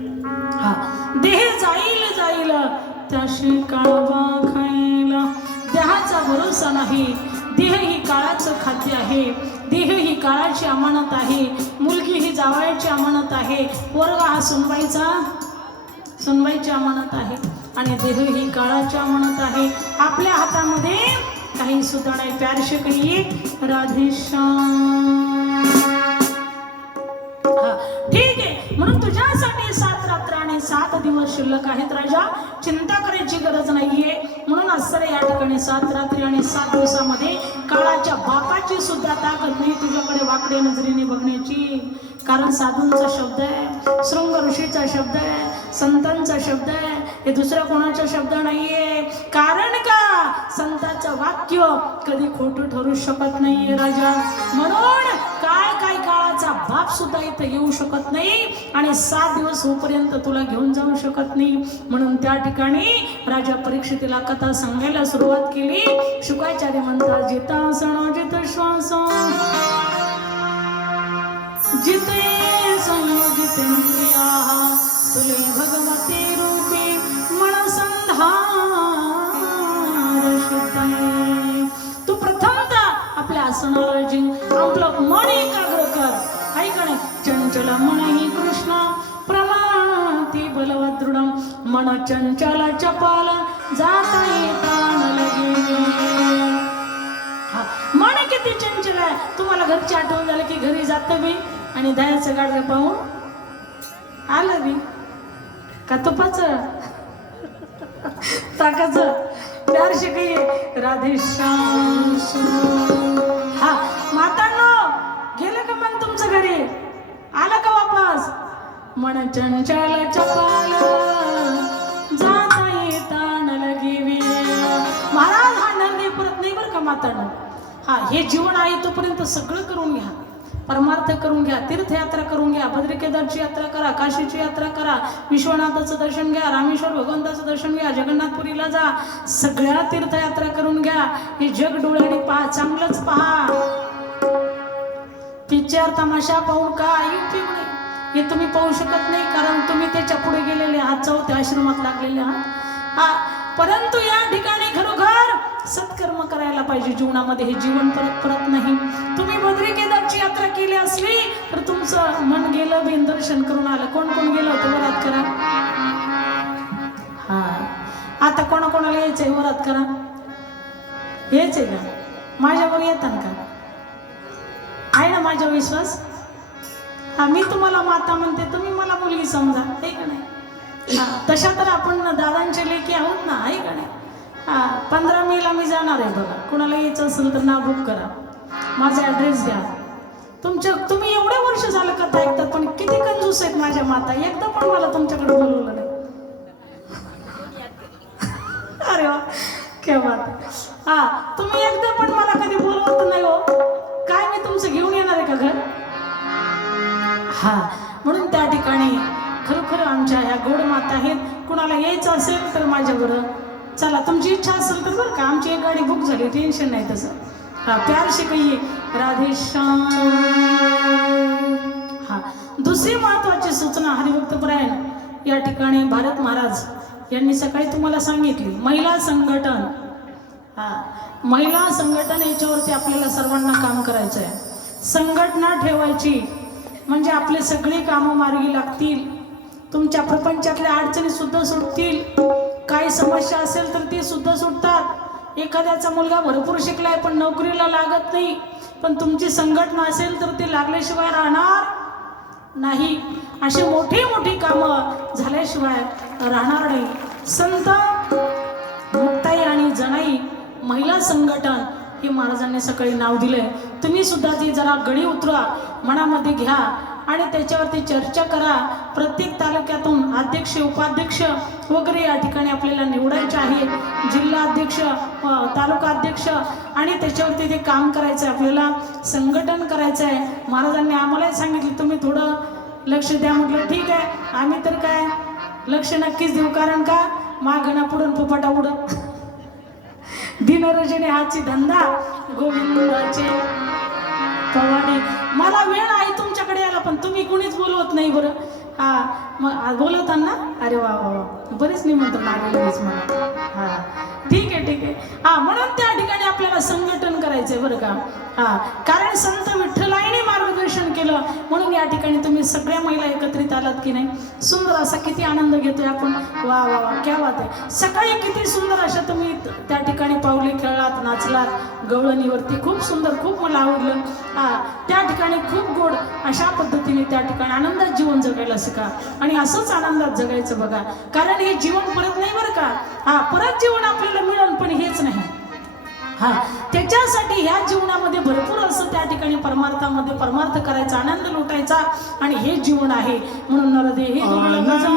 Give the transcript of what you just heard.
हा. देह जाईल जाईल. त्याशी काळवा खायला देहाचा भरोसा नाही. देह ही काळाचं खाते आहे. देह ही काळाची अमानत आहे. मुलगी ही जावयाची अमानत आहे. वर्ग हा सुनबाईचा सुनबाईची अमानत आहे. आणि देह ही काळाची अमानत आहे. आपल्या हातामध्ये काही सुद्धा नाही. प्यारशे राधेश्याम. म्हणून तुझ्यासाठी सात रात्र आणि सात दिवस शिल्लक आहेत राजा. चिंता करायची गरज नाहीये. म्हणून असं या ठिकाणी सात रात्री आणि सात दिवसामध्ये काळाच्या बापाची सुद्धा ताकद नाही तुझ्याकडे वाकडे नजरेने बघण्याची. कारण साधूंचा शब्द आहे शृंग ऋषीचा शब्द आहे संतांचा शब्द आहे हे दुसऱ्या कोणाचा शब्द नाहीये. कारण का? संतांचं वाक्य कधी खोटं ठरू शकत नाहीये राजा. म्हणून काय बाप सुद्धा इथं येऊ शकत नाही आणि सात दिवस होपर्यंत तुला घेऊन जाऊ शकत नाही. म्हणून त्या ठिकाणी राजा परीक्षितीला कथा सांगायला सुरुवात केली. शुकाचार्य म्हणतात जिता सण जित श्वास. जिते संयोजितेंद्रिया तुले भगवते रूपे मनसंधार तू प्रथमता आपल्या आसनाला जिंक आपलं मन एकाग्र कर. ऐक चंचल मन ही कृष्ण प्रमाती बलवत दृढ मन चंचल चपाल जाता येता लगे. मन किती चंचल आहे. तुम्हाला घरची आठवण झालं की घरी जात बी आणि दह्याचं गाडगं पाहून आलं बी का तुपाच? ताकाच? चारशे काही राधेश्याम हा मातांना गेलं तुमचं घरी? आलं का वापस? मन चंचल चपाल जाता येतान लगी महाराज हा नंदी परत नाही बरं का मातांनो? हा हे जीवन आहे तोपर्यंत सगळं करून घ्या. परमार्थ करून घ्या तीर्थयात्रा करून घ्या भद्रिकेदारची यात्रा करा काशीची यात्रा करा विश्वनाथाचं दर्शन घ्या रामेश्वर भगवंताचं दर्शन घ्या जगन्नाथपुरीला जा सगळ्या तीर्थयात्रा करून घ्या. हे जग डोळ्याने पहा चांगलंच पहा. चार तमाशा पाहून काय उपयोग नाही. हे तुम्ही पाहू शकत नाही कारण तुम्ही त्याच्या पुढे गेलेले आहात चौथ्या आश्रमात लागलेले आहात. हा परंतु या ठिकाणी खरोखर सत्कर्म करायला पाहिजे. जीवनामध्ये हे जीवन परत परत नाही. तुम्ही बद्री केदारची यात्रा केली असली तर तुमचं मन गेलं बिन दर्शन करून आलं. कोण कोण गेलं होतं वरात करा? हा. आता कोणाकोणाला यायचंय वरात करा? यायचंय का? माझ्यावर येतात का? माझ्या माझा विश्वास? हा मी तुम्हाला माता म्हणते तुम्ही मला मुलगी समजा आहे का नाही? हा, तशा तर आपण दादांचे लेखी आहोत ना आहे का नाही? हा पंधरा मेला मी जाणार आहे बघा. कुणाला यायचं असेल तर नाव बुक करा. माझा ॲड्रेस घ्या. तुमच्या तुम्ही एवढे वर्ष झालं कथा ऐकतात पण किती कंजूस आहेत माझ्या माता? एकदा पण मला तुमच्याकडे बोलवलं नाही. अरे वा केव्हा हा तुम्ही एकदा पण मला कधी बोलवत नाही हो. काय मी तुमचं घेऊन येणार आहे का घर? हा म्हणून त्या ठिकाणी खरोखर आमच्या ह्या गोड माता आहेत. कुणाला यायचं असेल तर माझ्यावर चला तुमची इच्छा असेल तर बरं का आमची एक गाडी बुक झाली टेन्शन नाही तसं. हा प्यार शिकई राधेश्याम हा दुसरी महत्वाची सूचना हरिभक्तपरायण या ठिकाणी भारत महाराज यांनी सकाळी तुम्हाला सांगितली महिला संघटन. हां. महिला संघटन याच्यावरती आपल्याला सर्वांना काम करायचं आहे संघटना ठेवायची. म्हणजे आपले सगळी कामं मार्गी लागतील. तुमच्या प्रपंचातल्या अडचणीसुद्धा सुटतील. काही समस्या असेल तर ती सुद्धा सुटतात. एखाद्याचा मुलगा भरपूर शिकलाय पण नोकरीला लागत नाही. पण तुमची संघटना असेल तर ते लागल्याशिवाय राहणार नाही. अशी मोठी मोठी कामं झाल्याशिवाय राहणार नाही. संत मुक्ताई आणि जनाई महिला संघटन हे महाराजांनी सकाळी नाव दिलंय. तुम्ही सुद्धा ती जरा गळी उतरा मनामध्ये घ्या आणि त्याच्यावरती चर्चा करा. प्रत्येक तालुक्यातून अध्यक्ष उपाध्यक्ष वगैरे या ठिकाणी आपल्याला निवडायचे आहे. जिल्हा अध्यक्ष तालुका अध्यक्ष आणि त्याच्यावरती ते काम करायचं आहे आपल्याला संघटन करायचं आहे महाराजांनी आम्हालाही सांगितलं तुम्ही थोडं लक्ष द्या. म्हटलं ठीक आहे. आम्ही तर काय? लक्ष नक्कीच देऊ. कारण का? मागणा पुढून पोपाटा उडत दिनरजने हाची धंदा गोविंदाचे पवाने. मला वेळ आहे तुमच्याकडे आला पण तुम्ही कुणीच बोलवत नाही बरं. हा मग बोलवताना? अरे वा वा वा. बरेच निमंत्रण आलेलं मला. हा. ठीक आहे ठीक आहे. हा म्हणून त्या ठिकाणी आपल्याला संघटन करायचंय बरं का? हा कारण संत विठ्ठलाईने मार्गदर्शन केलं म्हणून या ठिकाणी तुम्ही सगळ्या महिला एकत्रित आलात की नाही? सुंदर असा किती आनंद घेतोय आपण. वा वा वा क्या वात आहे. सकाळी किती सुंदर अशा तुम्ही त्या ठिकाणी पावले खेळलात नाचलात गवळणीवरती खूप सुंदर खूप मला आवडलं. हा त्या ठिकाणी खूप गोड अशा पद्धतीने त्या ठिकाणी आनंदात जीवन जगायला शिका. आणि असंच आनंदात जगायचं बघा. कारण हे जीवन परत नाही बरं का? हा परत जीवन आपल्याला हा. त्याच्यासाठी ह्या जीवनामध्ये भरपूर असं त्या ठिकाणी परमार्थामध्ये परमार्थ करायचा आनंद लुटायचा आणि हे जीवन आहे. म्हणून नरदे हे जीवनाचा.